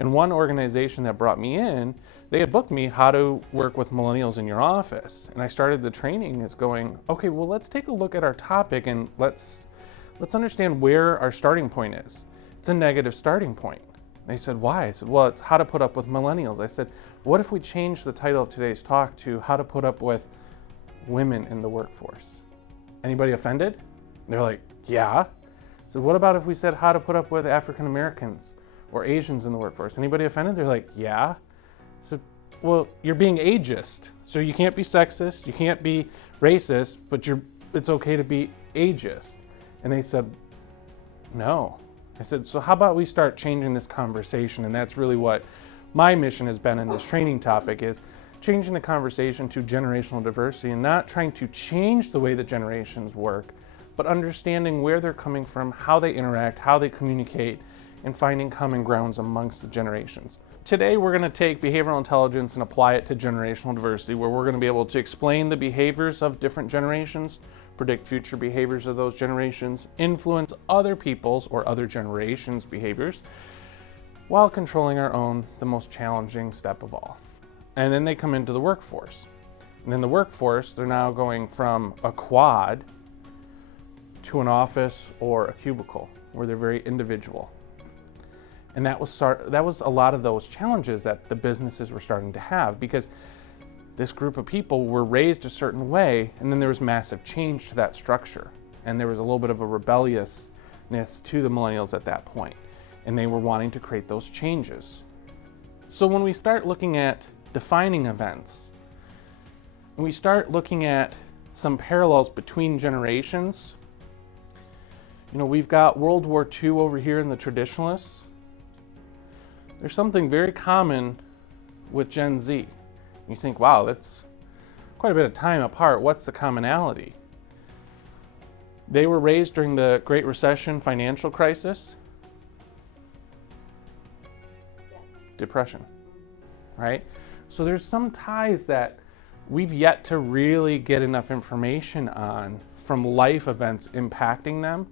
And one organization that brought me in, they had booked me how to work with millennials in your office. And I started the training as going, okay, well, let's take a look at our topic and let's understand where our starting point is. It's a negative starting point. They said, why? I said, well, it's how to put up with millennials. I said, what if we change the title of today's talk to how to put up with women in the workforce? Anybody offended? They're like, yeah. So what about if we said how to put up with African Americans or Asians in the workforce? Anybody offended? They're like, yeah. So, well, you're being ageist. So you can't be sexist, you can't be racist, but it's okay to be ageist. And they said, no. I said, so how about we start changing this conversation? And that's really what my mission has been in this training topic, is changing the conversation to generational diversity and not trying to change the way that generations work, but understanding where they're coming from, how they interact, how they communicate, and finding common grounds amongst the generations. Today, we're going to take behavioral intelligence and apply it to generational diversity, where we're going to be able to explain the behaviors of different generations, predict future behaviors of those generations, influence other people's or other generations' behaviors, while controlling our own, the most challenging step of all. And then they come into the workforce. And in the workforce, they're now going from a quad to an office or a cubicle, where they're very individual. And that was a lot of those challenges that the businesses were starting to have, because this group of people were raised a certain way, and then there was massive change to that structure. And there was a little bit of a rebelliousness to the millennials at that point, and they were wanting to create those changes. So when we start looking at defining events, and we start looking at some parallels between generations, we've got World War II over here in the Traditionalists. There's something very common with Gen Z. You think, wow, that's quite a bit of time apart. What's the commonality? They were raised during the Great Recession financial crisis. Depression, right? So there's some ties that we've yet to really get enough information on from life events impacting them.